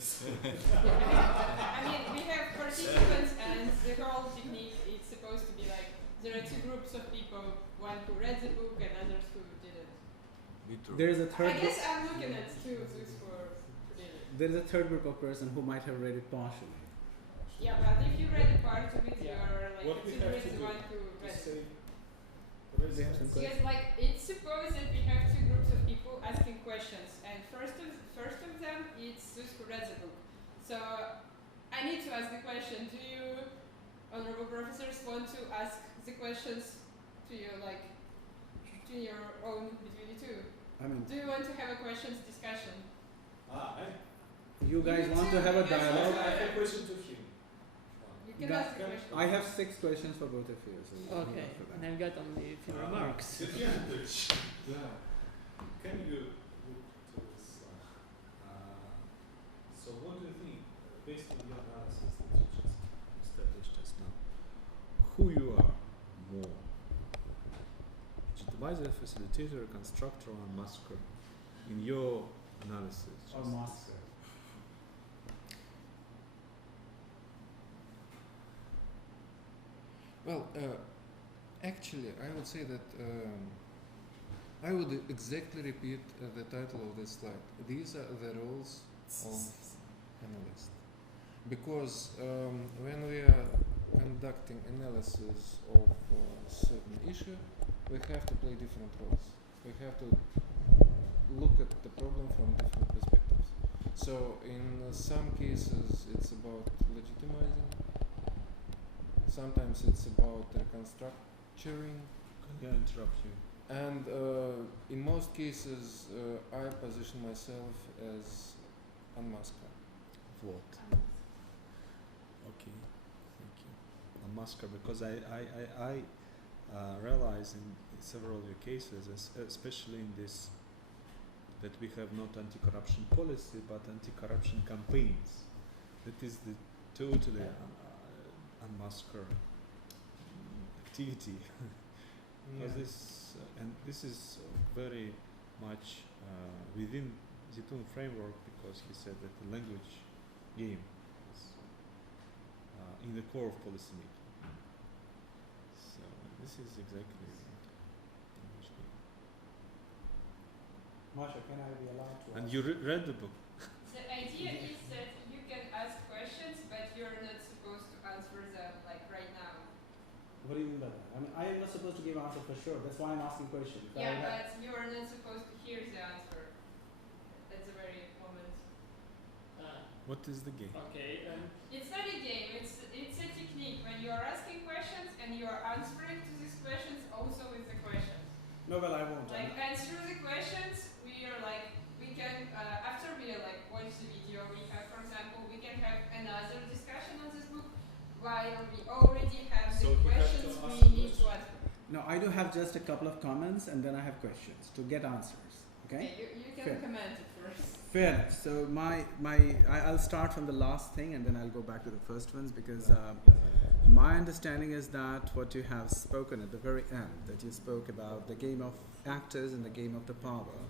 this. I mean, we have participants, and the whole technique is supposed to be like there are two groups of people, one who read the book and others who didn't. There is a third. I guess I'm looking at two things for did it. There is a third group of person who might have read it partially. Yeah, but if you read a part of it, you are like What we have considering to the do one who read is it. say, They have some Because questions. like it's supposed that we have two groups of people asking questions, and first of them it's those who read the book. So I need to ask the question: do you, honorable professors, want to ask the questions to you, like to your own between the two? I mean, Do you want to have a questions discussion? you guys You want too, to have a because dialogue? I have a question to him. You can Guys, ask the question. I have 6 questions for both of you. So Okay, and I've got only a few remarks. Yeah. Can you look to this slide? So what do you think, based on your analysis that you just established just now, who you are more? Legitimizer, facilitator, constructor, or masker in your analysis? Or just- master. Well, actually, I would say that I would exactly repeat the title of this slide. These are the roles of analyst. Because when we are conducting analysis of a certain issue, we have to play different roles. We have to look at the problem from different perspectives. So in some cases, it's about legitimizing. Sometimes it's about reconstructuring. Can I interrupt you? And in most cases, I position myself as unmasker. What? Okay, thank you. A masker, because I realize in several of your cases, especially in this, that we have not anti-corruption policy but anti-corruption campaigns. That is the totally unmasker activity. Because this and this is very much within Zaytsev framework, because he said that the language game is in the core of policymaking. So this is exactly the language game. Masha, can I be allowed to? And you read the book. The idea is that you can ask questions, but you're not supposed to answer them like right now. What do you mean by that? I mean, I am not supposed to give answer for sure. That's why I'm asking questions. Yeah, but you are not supposed to hear the answer at the very moment. What is the game? Okay, It's not a game, it's a technique. When you are asking questions and you are answering to these questions also with the questions. No, well, I won't. Like, and through the questions, we are like, we can, after we like watch the video, we have, for example, we can have another discussion on this book while we already have So the we have to questions ask we need to questions. answer. No, I do have just a couple of comments and then I have questions to get answers. Okay? You can Fair. comment it first. Fair enough. So I'll start from the last thing and then I'll go back to the first ones, because my understanding is that what you have spoken at the very end, that you spoke about the game of actors and the game of the power.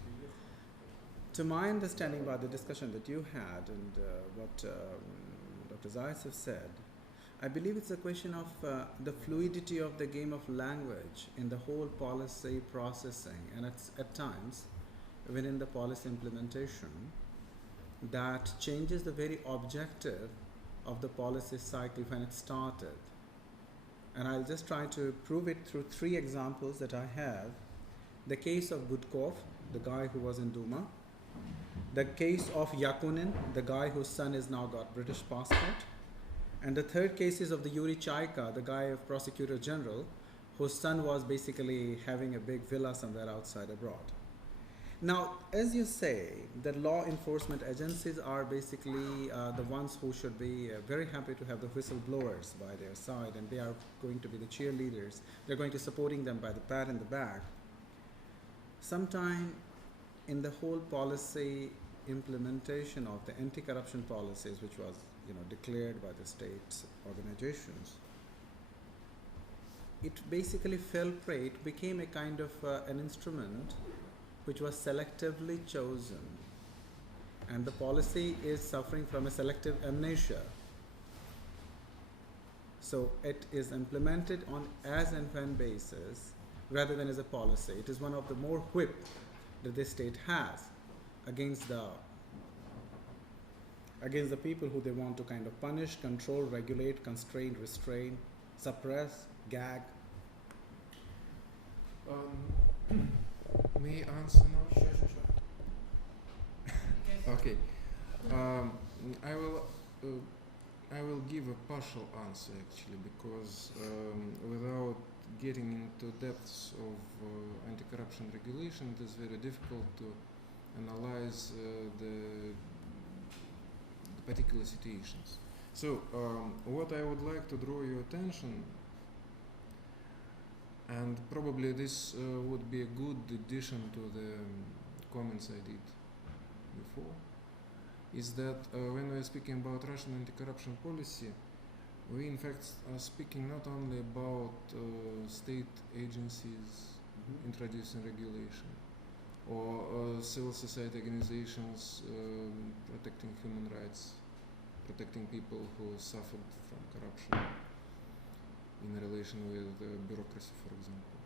To my understanding by the discussion that you had and what Dr. Zaytsev said, I believe it's a question of the fluidity of the game of language in the whole policy processing, and at times within the policy implementation, that changes the very objective of the policy cycle when it started. And I'll just try to prove it through 3 examples that I have. The case of Gudkov, the guy who was in Duma. The case of Yakunin, the guy whose son has now got British passport. And the third case is of the Yuri Chaika, the guy of Prosecutor General, whose son was basically having a big villa somewhere outside abroad. Now, as you say, the law enforcement agencies are basically the ones who should be very happy to have the whistleblowers by their side, and they are going to be the cheerleaders. They're going to supporting them by the pat in the back. Sometime in the whole policy implementation of the anti-corruption policies, which was declared by the state organizations, it basically fell prey. It became a kind of an instrument which was selectively chosen. and the policy is suffering from a selective amnesia. So it is implemented on as and when basis rather than as a policy. It is one of the more whip that the state has against the people who they want to kind of punish, control, regulate, constrain, restrain, suppress, gag. May I answer now? Sure. Okay. I will give a partial answer actually, because without getting into depths of anti-corruption regulation, it is very difficult to analyze the particular situations. So what I would like to draw your attention, and probably this would be a good addition to the comments I did before, is that when we are speaking about Russian anti-corruption policy, we in fact are speaking not only about state agencies introducing regulation, or civil society organizations protecting human rights, protecting people who suffered from corruption in relation with bureaucracy, for example.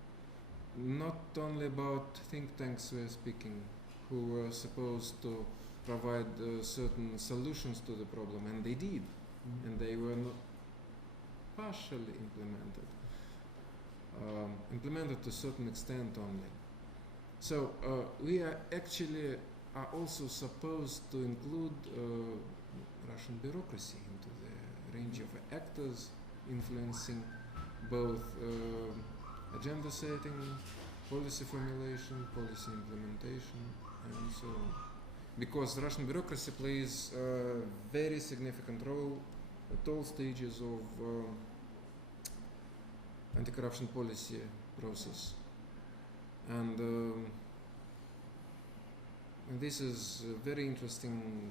Not only about think tanks we are speaking, who were supposed to provide certain solutions to the problem, and they did, and they were not partially implemented to a certain extent only. So we are actually also supposed to include Russian bureaucracy into the range of actors influencing both agenda setting, policy formulation, policy implementation, and so on. Because Russian bureaucracy plays a very significant role at all stages of anti-corruption policy process. And this is a very interesting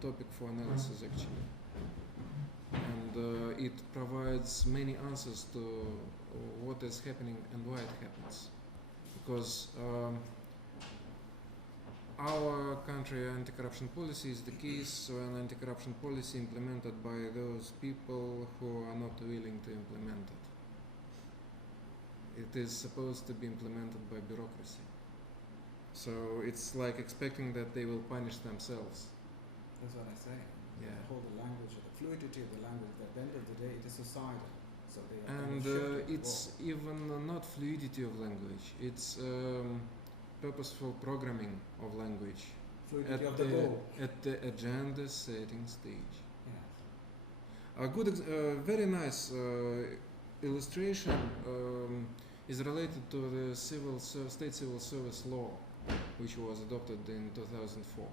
topic for analysis actually. And it provides many answers to what is happening and why it happens. Because our country anti-corruption policy is the case when anti-corruption policy implemented by those people who are not willing to implement it. It is supposed to be implemented by bureaucracy. So it's like expecting that they will punish themselves. That's what I say. Yeah. The whole language, or the fluidity of the language, at the end of the day, it is societal. So they are And it's even not fluidity of language. It's purposeful programming of language fluidity of the goal. at the agenda setting stage. Yes. A good, very nice illustration is related to the state civil service law, which was adopted in 2004.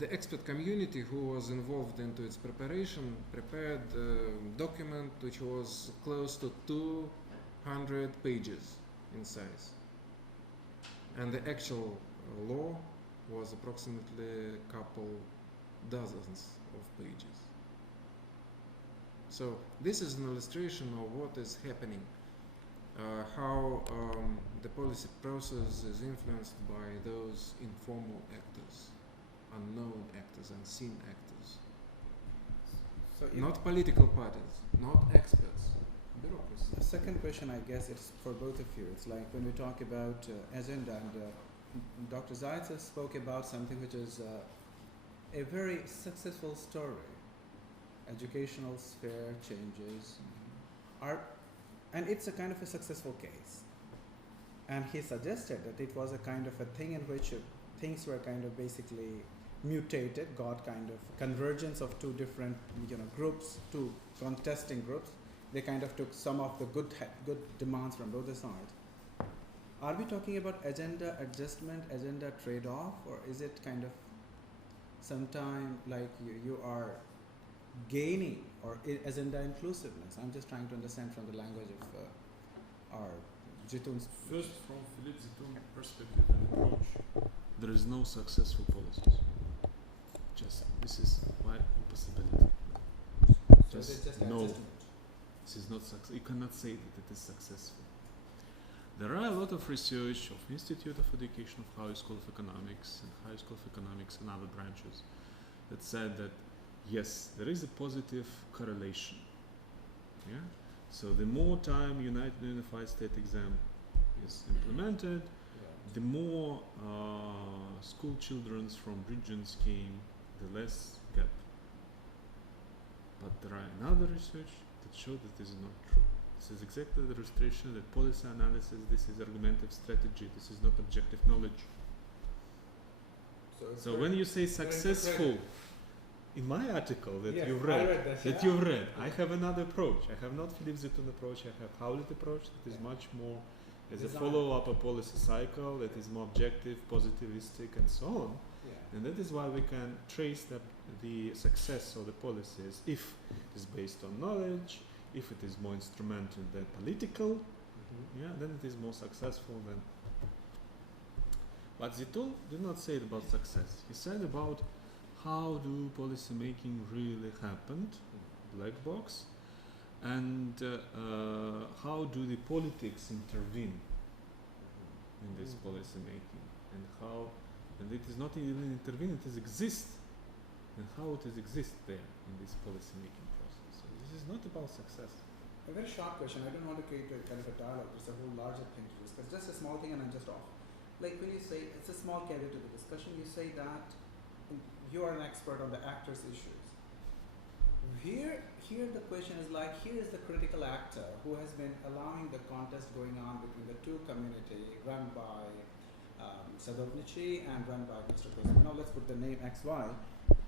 The expert community who was involved into its preparation prepared a document which was close to 200 pages in size. And the actual law was approximately a couple dozens of pages. So this is an illustration of what is happening, how the policy process is influenced by those informal actors, unknown actors, unseen actors. So Not political parties, not experts, bureaucracy. the second question, I guess, it's for both of you. It's like when we talk about agenda, and Dr. Zaytsev spoke about something which is a very successful story. Educational sphere changes are, and it's a kind of a successful case. And he suggested that it was a kind of a thing in which things were kind of basically mutated, got kind of convergence of two different groups, two contesting groups. They kind of took some of the good demands from both sides. Are we talking about agenda adjustment, agenda trade-off, or is it kind of sometime like you are gaining, or agenda inclusiveness? I'm just trying to understand from the language of our Zaytoun's. First, from Philippe Zaytoun's perspective and approach, there is no successful policies. Just this is my impossibility. So Just it's just no. adjustment. This is not success. You cannot say that it is successful. There are a lot of research of Institute of Education of High School of Economics and High School of Economics and other branches that said that yes, there is a positive correlation. Yeah. So the more time Unified State exam is implemented, the more school children from regions came, the less gap. But there are another research that showed that this is not true. This is exactly the illustration that policy analysis, this is argumentative strategy, this is not objective knowledge. So when you say successful, in my article that you've read, I have another approach. I have not Philippe Zaytsev approach, I have Howlett approach that is much more as a follow-up a policy cycle that is more objective, positivistic and so on. And that is why we can trace the success of the policies if it is based on knowledge, if it is more instrumental than political, then it is more successful than. But Zaytsev did not say it about success. He said about how do policy making really happened, black box, and how do the politics intervene in this policy making, and how, and it is not even intervene, it is exist, and how it is exist there in this policy making process. So this is not about success. A very short question. I don't want to create a kind of a dialogue. There's a whole larger thing to discuss. Just a small thing, and I'm just off. Like when you say it's a small caveat to the discussion, you say that you are an expert on the actors' issues. Here the question is like, here is the critical actor who has been allowing the contest going on between the two community run by Dmitry and run by Mr. Kuzma. Now let's put the name XY.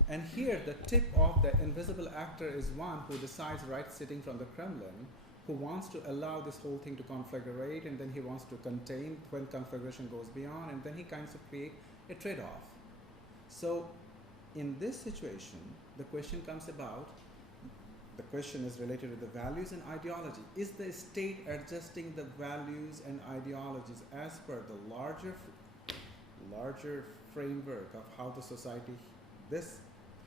And here the tip of the invisible actor is one who decides right sitting from the Kremlin, who wants to allow this whole thing to configurate, and then he wants to contain when configuration goes beyond, and then he kinds of create a trade-off. So in this situation, the question comes about, the question is related to the values and ideology. Is the state adjusting the values and ideologies as per the larger framework of how the society, this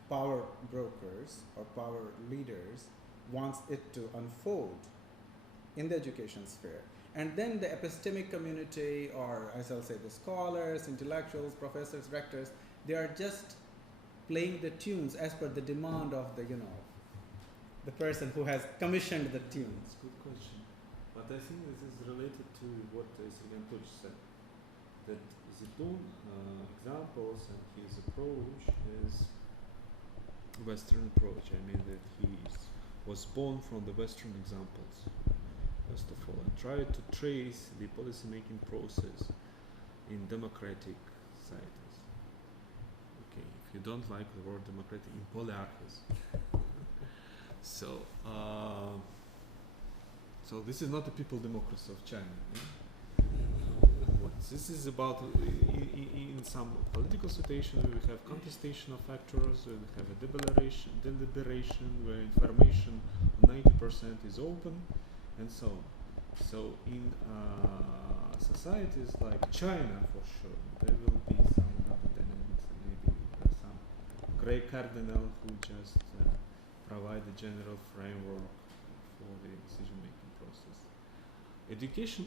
power brokers or power leaders wants it to unfold in the education sphere? And then the epistemic community, or as I'll say, the scholars, intellectuals, professors, rectors, they are just playing the tunes as per the demand of the, the person who has commissioned the tunes. That's a good question. But I think this is related to what Sergei Anatolich said, that Zaytsev examples and his approach is Western approach. I mean that he was born from the Western examples, first of all, and tried to trace the policy-making process in democratic societies. Okay, if you don't like the word democratic, in polyarchies. So this is not the people democracy of China. What this is about, in some political situation, we have contestation of factors, we have a deliberation where information 90% is open, and so on. So in societies like China, for sure, there will be some other dynamics. Maybe some grey cardinal who just provide a general framework for the decision-making process. Education,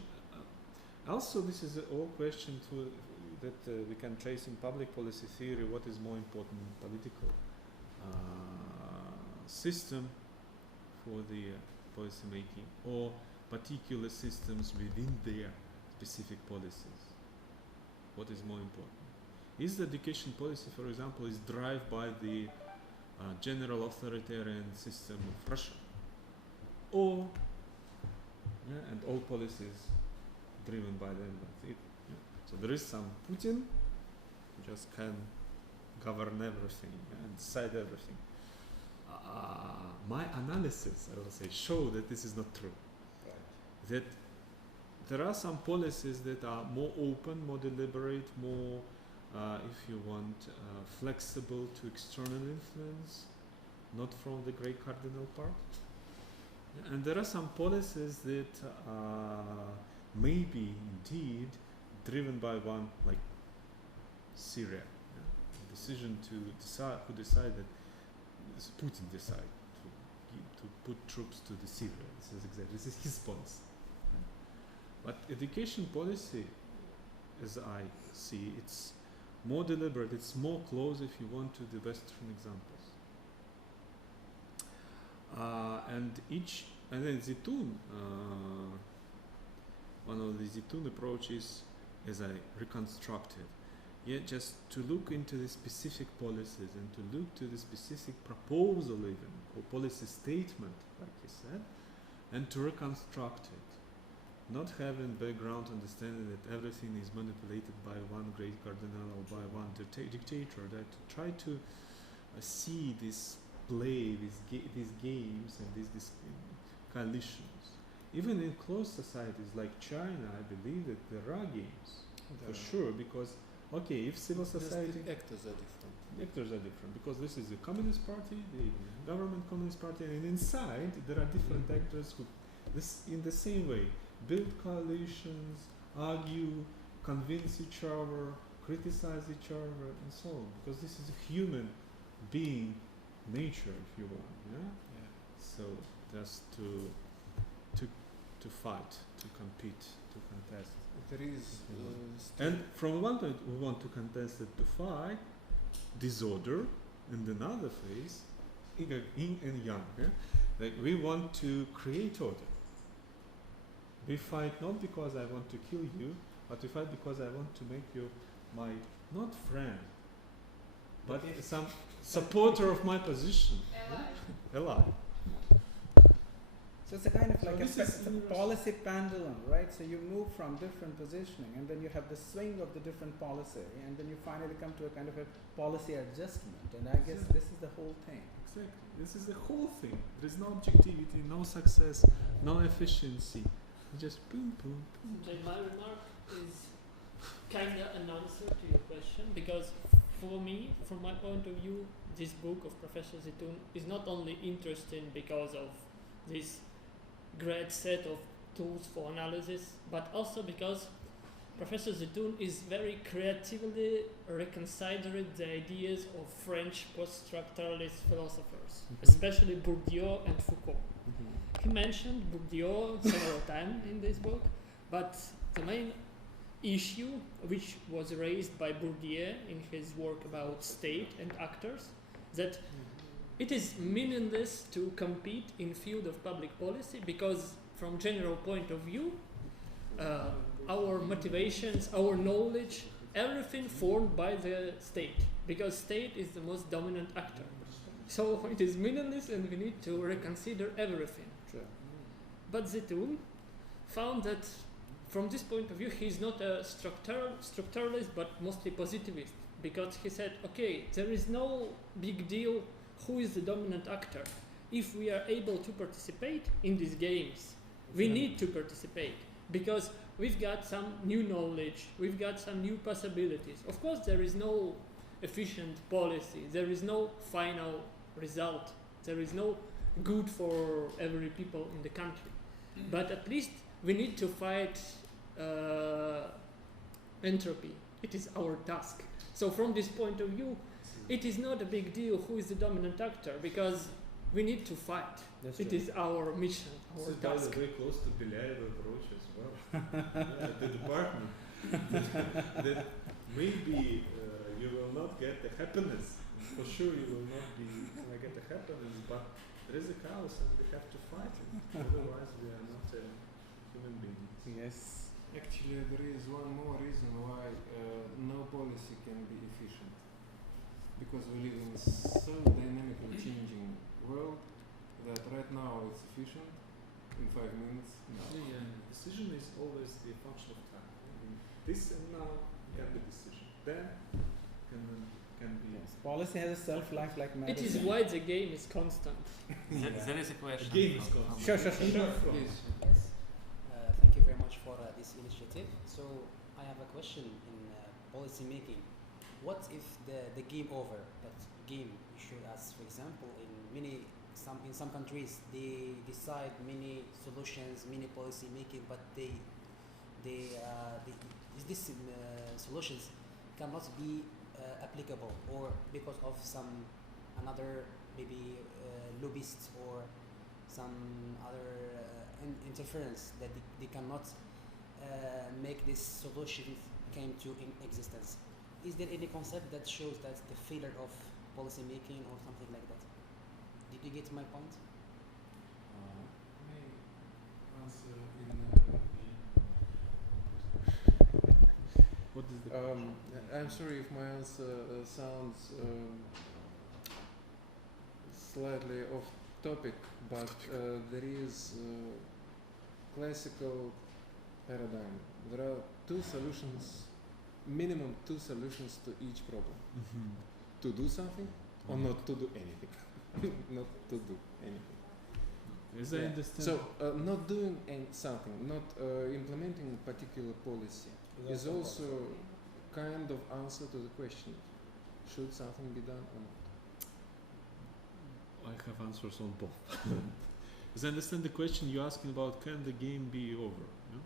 also this is an old question that we can trace in public policy theory, what is more important in political system for the policy-making, or particular systems within their specific policies. What is more important? Is the education policy, for example, is driven by the general authoritarian system of Russia, or and all policies driven by them. So there is some Putin who just can govern everything and decide everything. My analysis, I will say, show that this is not true. Right. That there are some policies that are more open, more deliberate, more if you want, flexible to external influence, not from the great cardinal part. And there are some policies that may be indeed driven by one, like Syria. The decision to decide, who decided, Putin decided to put troops to the Syria. This is his policy. But education policy, as I see, it's more deliberate, it's more close, if you want, to the Western examples. And then zittoun, one of the zittoun approaches, as I reconstructed, just to look into the specific policies and to look to the specific proposal even, or policy statement, like you said, and to reconstruct it. Not having background understanding that everything is manipulated by one great cardinal or by one dictator, that to try to see this play, these games and these coalitions. Even in closed societies like China, I believe that there are games, for sure, because, okay, if civil society... The actors are different. Actors are different, because this is the Communist Party, the government Communist Party, and inside there are different actors who, this in the same way, build coalitions, argue, convince each other, criticize each other, and so on, because this is a human being nature, if you want, yeah? So just to fight, to compete, to contest. There is And from one point we want to contest it, to fight disorder, and another phase, yin and yang, yeah? Like we want to create order. We fight not because I want to kill you, but we fight because I want to make you my, not friend, but some supporter of my position. Ally. So it's a kind of like So it's a policy pendulum, right? So you move from different positioning, and then you have the swing of the different policy, and then you finally come to a kind of a policy adjustment. And I guess this is the whole thing. Exactly. This is the whole thing. There is no objectivity, no success, no efficiency. Just boom, boom, boom. So my remark is kind of an answer to your question, because for me, from my point of view, this book of Professor Zaytsev is not only interesting because of this great set of tools for analysis, but also because Professor Zaytsev is very creatively reconciling the ideas of French post-structuralist philosophers, especially Bourdieu and Foucault. He mentioned Bourdieu several times in this book, but the main issue which was raised by Bourdieu in his work about state and actors, that it is meaningless to compete in field of public policy because from general point of view, our motivations, our knowledge, everything formed by the state, because state is the most dominant actor. So it is meaningless and we need to reconsider everything. Sure. But Zaytsev found that from this point of view he is not a structuralist but mostly positivist, because he said, okay, there is no big deal who is the dominant actor. If we are able to participate in these games, we need to participate because we've got some new knowledge, we've got some new possibilities. Of course there is no efficient policy, there is no final result, there is no good for every people in the country, but at least we need to fight entropy. It is our task. So from this point of view, it is not a big deal who is the dominant actor, because we need to fight. It is our mission, our task. Very close to Belayev approach as well. The department. that maybe you will not get the happiness. For sure you will not be get the happiness, but there is a chaos and we have to fight it. Otherwise we are not human beings. Yes. Actually, there is one more reason why no policy can be efficient. Because we live in a so dynamically changing world that right now it's efficient in 5 minutes. No. Decision is always the function of time. This and now can be decision. Then can be. Yes. Policy has a self-life like medicine. It is why the game is constant. There is a question. The game is constant. Sure. Please. Yes. Thank you very much for this initiative. So I have a question in policy making. What if the game over? That game you showed us, for example, in some countries they decide many solutions, many policy making, but these solutions cannot be applicable, or because of some another maybe lobbyist or some other interference that they cannot make this solution came to in existence. Is there any concept that shows that the failure of policy making or something like that? Did you get my point? May answer in What is the I'm sorry if my answer sounds slightly off topic, but there is classical paradigm. There are two solutions, minimum two solutions to each problem. To do something or not to do anything. Not to do anything. As I understand. So not doing something, not implementing particular policy is also kind of answer to the question, should something be done or not? I have answers on both. As I understand the question, you're asking about can the game be over? No?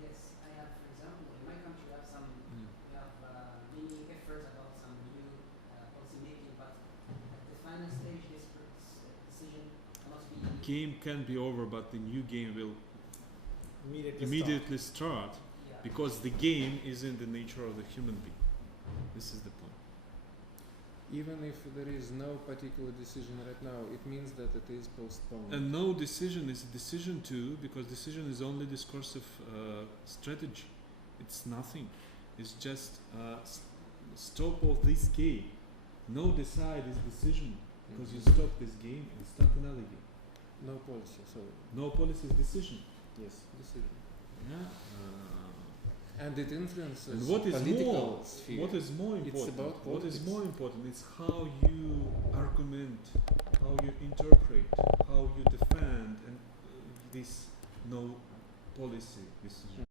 Yes, I have, for example, in my country, we have many efforts about some new policy making, but at the final stage, this decision cannot be. Game can be over, but the new game will immediately start Yeah. because the game is in the nature of the human being. This is the point. Even if there is no particular decision right now, it means that it is postponed. And no decision is a decision too, because decision is only discursive strategy. It's nothing. It's just stop of this game. No decide is decision, because you stop this game and start another game. No policy, so No policy is decision. yes, decision. Yeah. And it influences And what is political more? sphere. What is more important? It's about what is politics. more important is how you argument, how you interpret, how you defend, and this no policy decision.